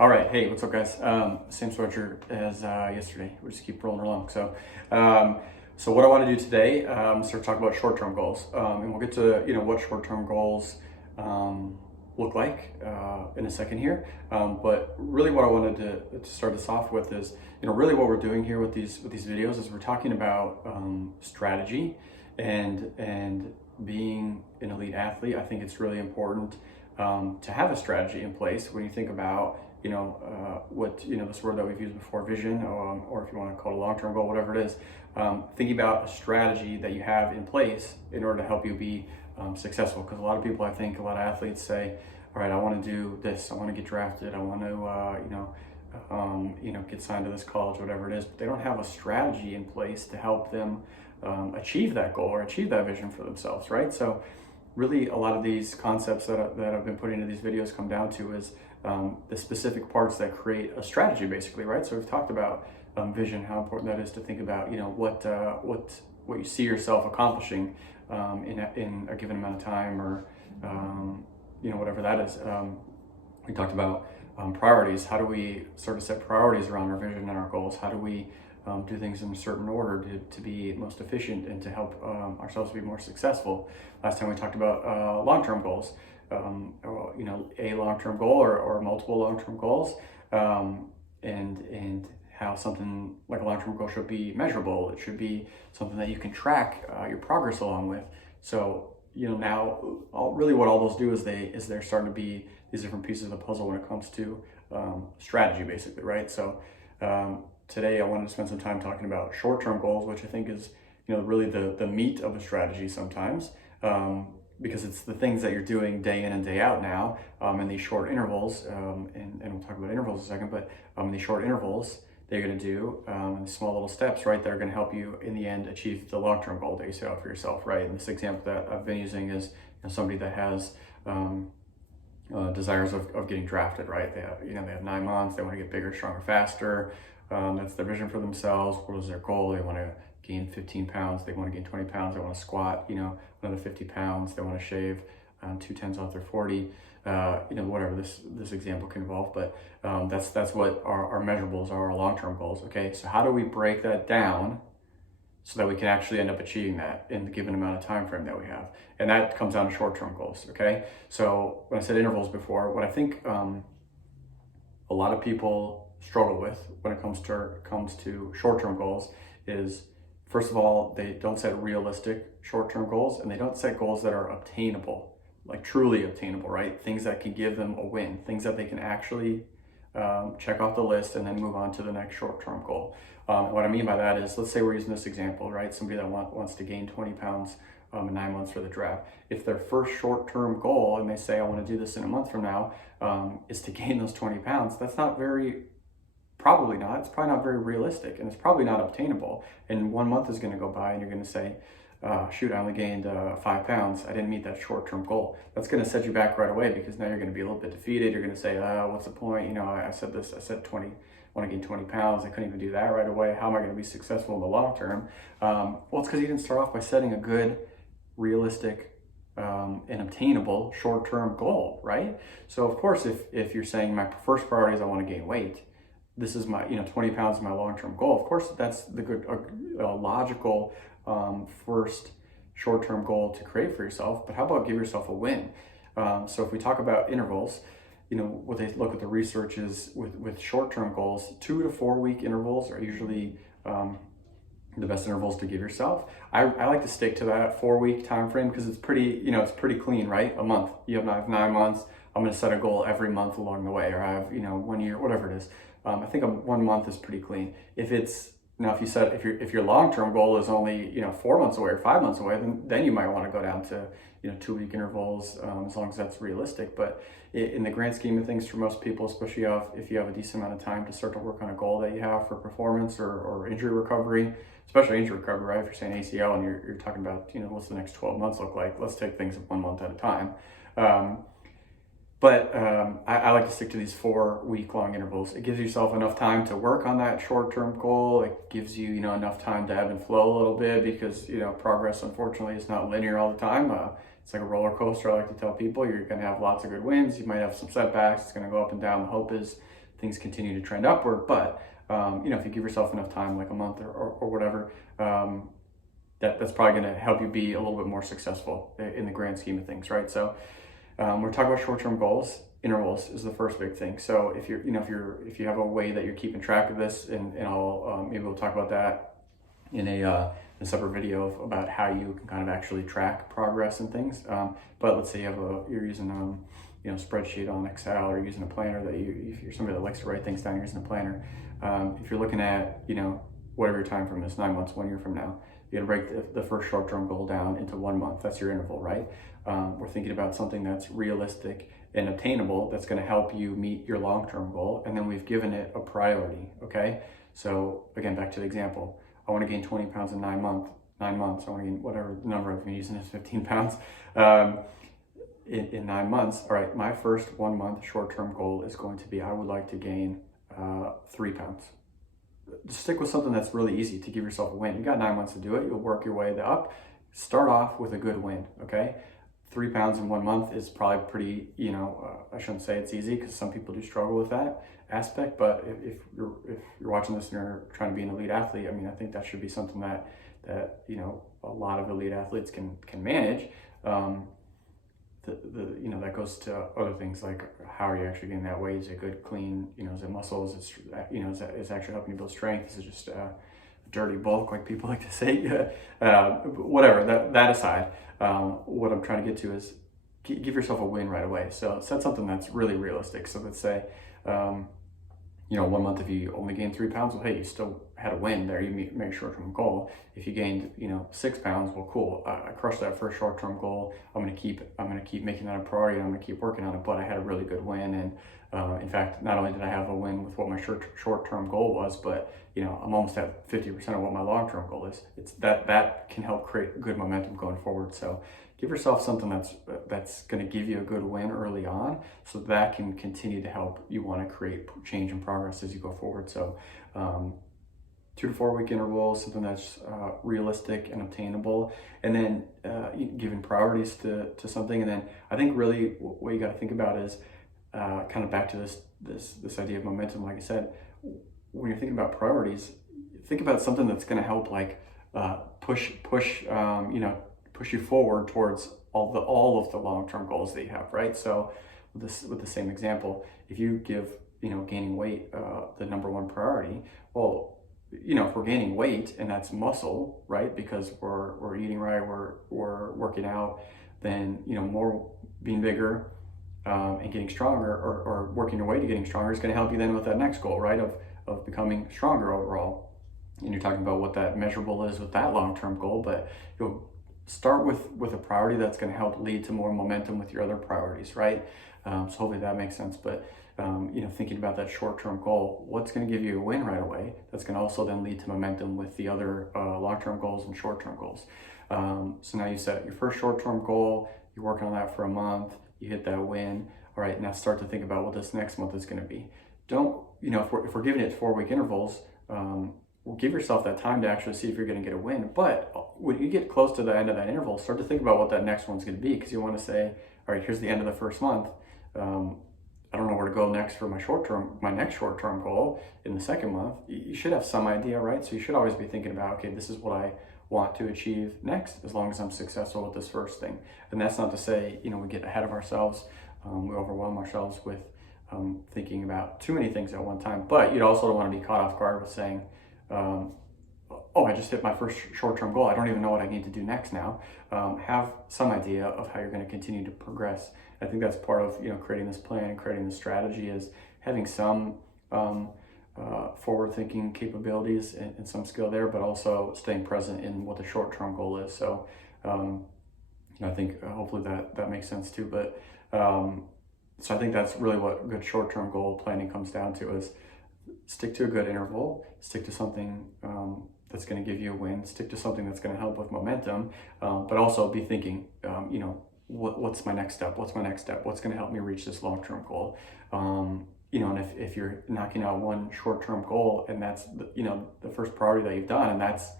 All right, hey, what's up, guys? Same sweatshirt as yesterday. We'll just keep rolling along. So what I want to do today, start talking about short-term goals, and we'll get to what short-term goals look like in a second here. But really, what I wanted to start this off with is, really what we're doing here with these videos is we're talking about strategy and being an elite athlete. I think it's really important to have a strategy in place when you think about what this word that we've used before, vision, or if you want to call it a long-term goal, whatever it is. Thinking about a strategy that you have in place in order to help you be successful. Because a lot of people, I think, a lot of athletes say, all right, I want to do this, I want to get drafted, I want to get signed to this college, whatever it is, but they don't have a strategy in place to help them achieve that goal or achieve that vision for themselves, right? So really, a lot of these concepts that I've been putting into these videos come down to is the specific parts that create a strategy, basically, right? So we've talked about vision, how important that is to think about, what you see yourself accomplishing in a given amount of time, or whatever that is. We talked about priorities. How do we sort of set priorities around our vision and our goals? How do we do things in a certain order to be most efficient and to help ourselves be more successful? Last time we talked about long-term goals, a long-term goal or multiple long-term goals, and how something like a long-term goal should be measurable. It should be something that you can track your progress along with. So now really what all those do is they're starting to be these different pieces of the puzzle when it comes to strategy, basically, right? So today I wanted to spend some time talking about short-term goals, which I think is really the meat of a strategy sometimes, because it's the things that you're doing day in and day out now in these short intervals, and we'll talk about intervals in a second, but in these short intervals that you're going to do, small little steps, right, that are going to help you in the end achieve the long-term goal that you set out for yourself, right? And this example that I've been using is somebody that has desires of getting drafted, right? They have 9 months, they want to get bigger, stronger, faster. That's their vision for themselves. What is their goal? They want to gain 15 pounds, they want to gain 20 pounds, they want to squat, another 50 pounds, they want to shave 2 tens off their 40, whatever this example can involve, but that's what our measurables are, our long-term goals. Okay, so how do we break that down so that we can actually end up achieving that in the given amount of time frame that we have? And that comes down to short-term goals. Okay, so when I said intervals before, what I think a lot of people struggle with when it comes to short-term goals is, first of all, they don't set realistic short-term goals, and they don't set goals that are obtainable, like truly obtainable, right? Things that can give them a win, things that they can actually check off the list and then move on to the next short-term goal. What I mean by that is, let's say we're using this example, right? Somebody that wants to gain 20 pounds in 9 months for the draft. If their first short-term goal, and they say, I want to do this in a month from now, is to gain those 20 pounds, that's probably not very realistic, and it's probably not obtainable. And 1 month is going to go by and you're going to say, shoot, I only gained 5 pounds. I didn't meet that short-term goal. That's going to set you back right away, because now you're going to be a little bit defeated. You're going to say, what's the point? I said 20, I want to gain 20 pounds. I couldn't even do that right away. How am I going to be successful in the long term? Well, it's because you didn't start off by setting a good, realistic, and obtainable short-term goal, right? So of course, if you're saying my first priority is I want to gain weight, this is my 20 pounds is my long-term goal, of course that's the good logical first short-term goal to create for yourself. But how about give yourself a win? So if we talk about intervals, what they look at the research is with short-term goals, 2 to 4 week intervals are usually the best intervals to give yourself. I like to stick to that 4 week time frame, because it's pretty clean, right? A month, you have 9 months. I'm going to set a goal every month along the way, or I have 1 year, whatever it is. I think 1 month is pretty clean. If your long-term goal is only 4 months away or 5 months away, then you might want to go down to 2 week intervals, as long as that's realistic. But in the grand scheme of things, for most people, especially if you have a decent amount of time to start to work on a goal that you have for performance or injury recovery, especially injury recovery, right? If you're saying ACL and you're talking about what's the next 12 months look like, let's take things 1 month at a time. But I like to stick to these 4 week long intervals. It gives yourself enough time to work on that short-term goal. It gives you, enough time to ebb and flow a little bit, because, progress, unfortunately, is not linear all the time. It's like a roller coaster. I like to tell people you're going to have lots of good wins. You might have some setbacks. It's going to go up and down. The hope is things continue to trend upward. But if you give yourself enough time, like a month or whatever, that's probably going to help you be a little bit more successful in the grand scheme of things, right? So we're talking about short-term goals. Intervals is the first big thing. So if you have a way that you're keeping track of this, and I'll maybe we'll talk about that in a separate video about how you can kind of actually track progress and things. But let's say you're using spreadsheet on Excel, or you're using a planner if you're somebody that likes to write things down, you're using a planner. If you're looking at whatever your time frame is, 9 months, 1 year from now, you're gonna break the first short-term goal down into 1 month. That's your interval, right? We're thinking about something that's realistic and obtainable, that's gonna help you meet your long-term goal, and then we've given it a priority, okay? So again, back to the example. I wanna gain 20 pounds in 9 months. I wanna gain whatever number I've been using is 15 pounds. In 9 months, all right, my first 1 month short-term goal is going to be, I would like to gain 3 pounds. Just stick with something that's really easy to give yourself a win. You got 9 months to do it. You'll work your way up. Start off with a good win, okay? 3 pounds in 1 month is probably pretty, I shouldn't say it's easy, because some people do struggle with that aspect. But if you're watching this and you're trying to be an elite athlete, I mean, I think that should be something that a lot of elite athletes can manage. That goes to other things like, how are you actually getting that weight? Is it good, clean? Is it muscles? Is it actually helping you build strength? Is it just dirty bulk, like people like to say? Whatever. That aside, what I'm trying to get to is give yourself a win right away. So set something that's really realistic. So let's say, 1 month, if you only gained 3 pounds, well, hey, you still had a win there. You made a short-term goal. If you gained, 6 pounds, well, cool. I crushed that first short-term goal. I'm gonna keep making that a priority. I'm gonna keep working on it. But I had a really good win, and in fact, not only did I have a win with what my short-term goal was, but I'm almost at 50% of what my long-term goal is. It's that can help create good momentum going forward. So give yourself something that's going to give you a good win early on, so that can continue to help you want to create change and progress as you go forward. So 2 to 4 week intervals, something that's realistic and obtainable, and then giving priorities to something. And then I think really what you got to think about is kind of back to this idea of momentum. Like I said, when you're thinking about priorities, think about something that's going to help, like push you forward towards all of the long-term goals that you have, right? So with the same example, if you give gaining weight the number one priority, well, if we're gaining weight and that's muscle, right? Because we're eating right, we're working out, then more being bigger and getting stronger, or working your way to getting stronger, is going to help you then with that next goal, right? Of becoming stronger overall. And you're talking about what that measurable is with that long-term goal, but you'll start with a priority that's going to help lead to more momentum with your other priorities, right? So hopefully that makes sense. But thinking about that short-term goal, what's going to give you a win right away, that's going to also then lead to momentum with the other long-term goals and short-term goals. So now you set your first short-term goal, you're working on that for a month, you hit that win. All right, now start to think about what this next month is going to be. Don't, if we're giving it 4 week intervals, give yourself that time to actually see if you're going to get a win. But when you get close to the end of that interval, start to think about what that next one's going to be, because you want to say, all right, here's the end of the first month. I don't know where to go next for my next short-term goal in the second month. You should have some idea, right? So you should always be thinking about, okay, this is what I want to achieve next, as long as I'm successful with this first thing. And that's not to say, we get ahead of ourselves, we overwhelm ourselves with thinking about too many things at one time. But you also don't want to be caught off guard with saying, oh, I just hit my first short-term goal, I don't even know what I need to do next now. Have some idea of how you're going to continue to progress. I think that's part of creating this plan and creating this strategy, is having some forward-thinking capabilities and some skill there, but also staying present in what the short-term goal is. So I think hopefully that makes sense too. But so I think that's really what good short-term goal planning comes down to, is stick to a good interval, stick to something that's going to give you a win, stick to something that's going to help with momentum, but also be thinking, what's my next step? What's my next step? What's going to help me reach this long-term goal? And if you're knocking out one short-term goal, and that's the first priority that you've done, and that's,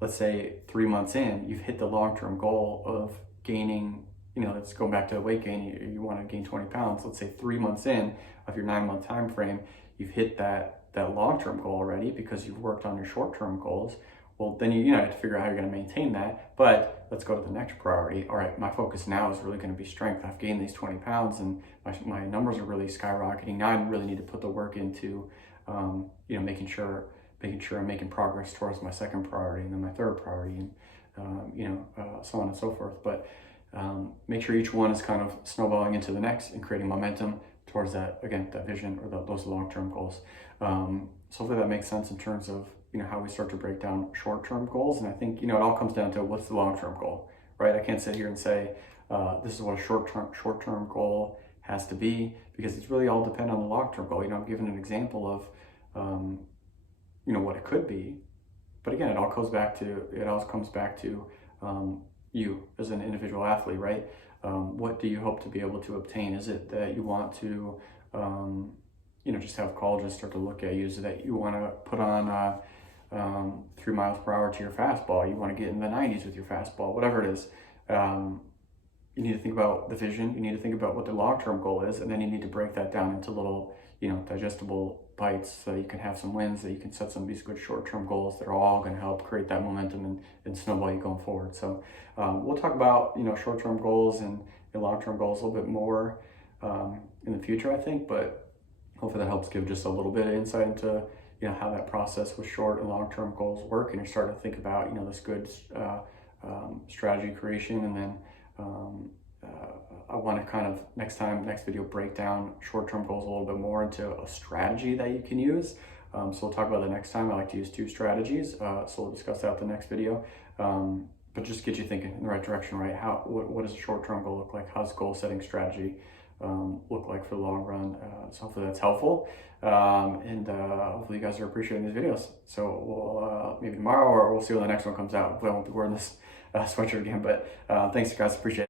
let's say 3 months in, you've hit the long-term goal of gaining let's go back to weight gain. You want to gain 20 pounds. Let's say 3 months in of your 9-month time frame, you've hit that long-term goal already because you've worked on your short-term goals. Well, then you have to figure out how you're going to maintain that. But let's go to the next priority. All right, my focus now is really going to be strength. I've gained these 20 pounds and my numbers are really skyrocketing. Now I really need to put the work into, making sure I'm making progress towards my second priority and then my third priority, and so on and so forth. But make sure each one is kind of snowballing into the next and creating momentum towards that vision or those long-term goals. So hopefully that makes sense in terms of how we start to break down short-term goals. And I think it all comes down to what's the long-term goal, right? I can't sit here and say this is what a short-term goal has to be, because it's really all dependent on the long-term goal. I'm giving an example of what it could be, but again, it all comes back to you as an individual athlete, right? What do you hope to be able to obtain? Is it that you want to just have colleges start to look at you? Is it that you want to put on 3 miles per hour to your fastball? You want to get in the 90s with your fastball? Whatever it is, you need to think about the vision. You need to think about what the long-term goal is, and then you need to break that down into little digestible bites so that you can have some wins, that you can set some of these good short-term goals that are all going to help create that momentum and snowball you going forward. So we'll talk about short-term goals and long-term goals a little bit more in the future, I think, but hopefully that helps give just a little bit of insight into how that process with short and long-term goals work, and you're starting to think about this good strategy creation. And then I want to kind of next video break down short-term goals a little bit more into a strategy that you can use. So we'll talk about that next time. I like to use 2 strategies, so we'll discuss that in the next video. But just get you thinking in the right direction, right? What does a short-term goal look like? How's goal setting strategy look like for the long run? So hopefully that's helpful, and hopefully you guys are appreciating these videos. So we'll maybe tomorrow, or we'll see when the next one comes out. Hopefully I won't be wearing this sweatshirt again, but thanks guys, appreciate it.